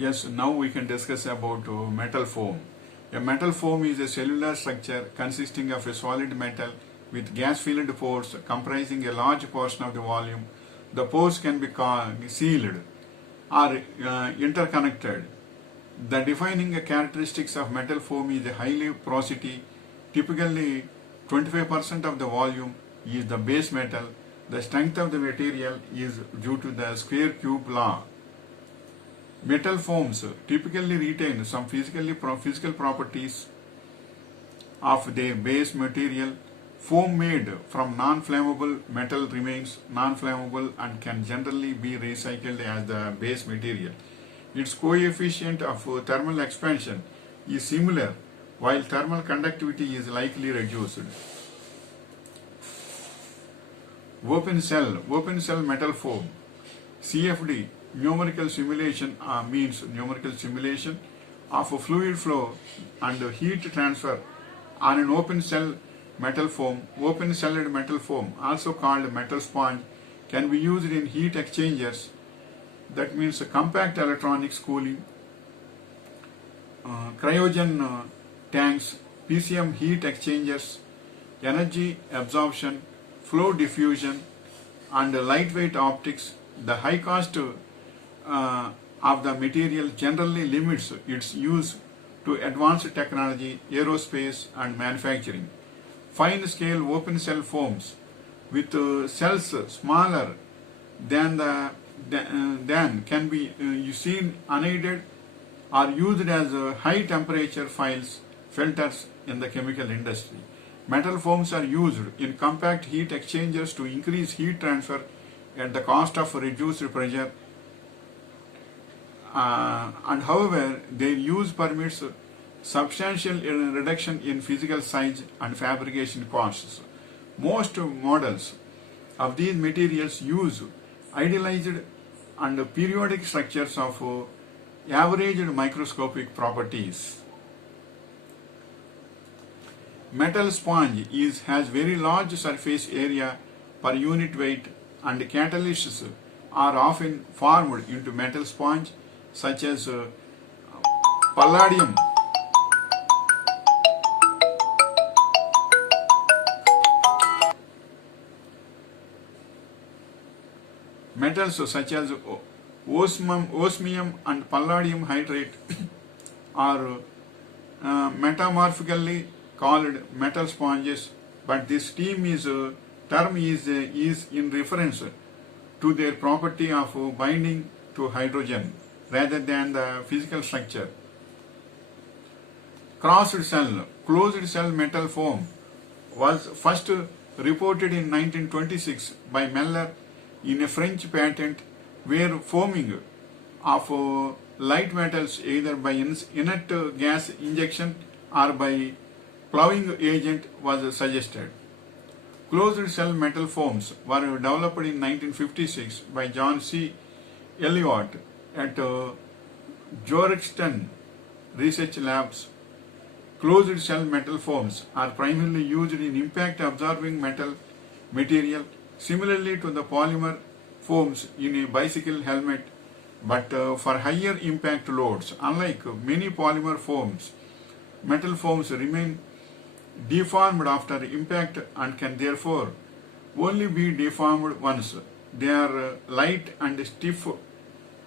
Yes, now we can discuss about metal foam. A metal foam is a cellular structure consisting of a solid metal with gas-filled pores comprising a large portion of the volume. The pores can be sealed or interconnected. The defining characteristics of metal foam is a high porosity. Typically, 25% of the volume is the base metal. The strength of the material is due to the square cube law. Metal foams typically retain some physical properties of their base material. Foam made from non-flammable metal remains non-flammable and can generally be recycled as the base material. Its coefficient of thermal expansion is similar, while thermal conductivity is likely reduced. Open cell metal foam, CFD, numerical simulation means numerical simulation of a fluid flow and heat transfer on an open cell metal foam. Open celled metal foam, also called metal sponge, can be used in heat exchangers, that means compact electronics cooling, cryogen tanks, PCM heat exchangers, energy absorption, flow diffusion, and lightweight optics. The high cost of the material generally limits its use to advanced technology, aerospace, and manufacturing. Fine scale open cell foams with cells smaller than can be seen unaided are used as high temperature filters in the chemical industry. Metal foams are used in compact heat exchangers to increase heat transfer at the cost of reduced pressure, and however their use permits substantial reduction in physical size and fabrication costs. Most models of these materials use idealized and periodic structures of averaged microscopic properties. Metal sponge has very large surface area per unit weight, and catalysts are often formed into metal sponge such as palladium, metals such as osmium and palladium hydrate are metamorphically called metal sponges, but this term is in reference to their property of binding to hydrogen rather than the physical structure. Closed cell metal foam was first reported in 1926 by Meller in a French patent, where foaming of light metals either by inert gas injection or by ploughing agent was suggested. Closed cell metal foams were developed in 1956 by John C. Elliott at Georgetown Research Labs. Closed cell metal foams are primarily used in impact absorbing material, similarly to the polymer foams in a bicycle helmet, but for higher impact loads. Unlike many polymer foams, metal foams remain deformed after impact and can therefore only be deformed once. They are light and stiff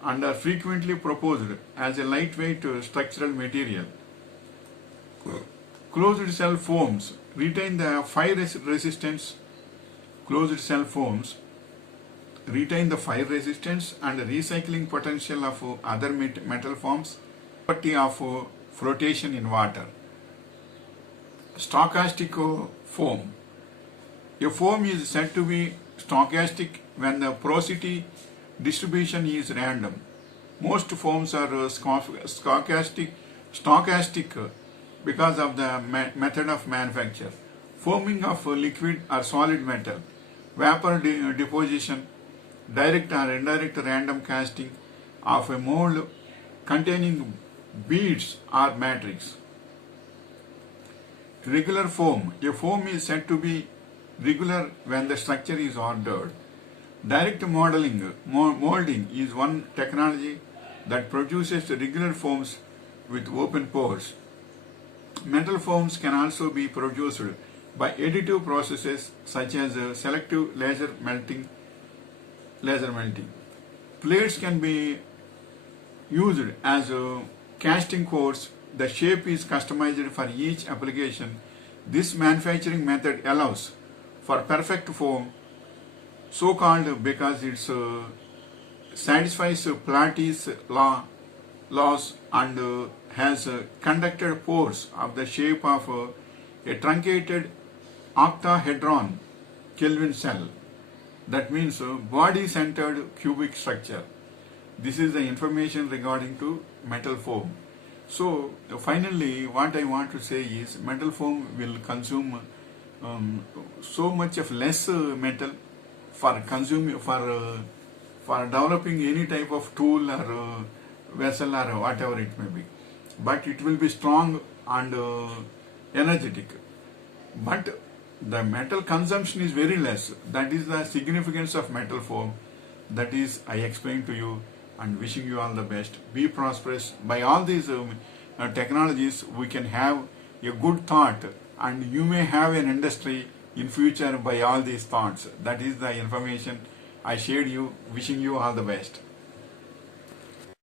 and are frequently proposed as a lightweight structural material. Closed cell foams retain the fire resistance. Closed cell foams retain the fire resistance and recycling potential of other metal forms. Property of flotation in water. Stochastic foam. A foam is said to be stochastic when the porosity distribution is random. Most foams are stochastic because of the method of manufacture. Foaming of liquid or solid metal, vapor deposition, direct or indirect random casting of a mold containing beads or matrix. Regular foam. A foam is said to be regular when the structure is ordered. Direct molding is one technology that produces regular foams with open pores. Metal foams can also be produced by additive processes such as selective laser melting. Plates can be used as casting cores. The shape is customized for each application. This manufacturing method allows for perfect foam, so called because it satisfies Platte's laws and has conducted pores of the shape of a truncated octahedron Kelvin cell. That means body-centered cubic structure. This is the information regarding to metal foam. So finally, what I want to say is metal foam will consume so much of less metal for consuming for developing any type of tool or vessel or whatever it may be. But it will be strong and energetic. But the metal consumption is very less. That is the significance of metal foam. That is, I explained to you, and wishing you all the best. Be prosperous. By all these technologies, we can have a good thought, and you may have an industry in future by all these thoughts. That is the information I shared you. Wishing you all the best.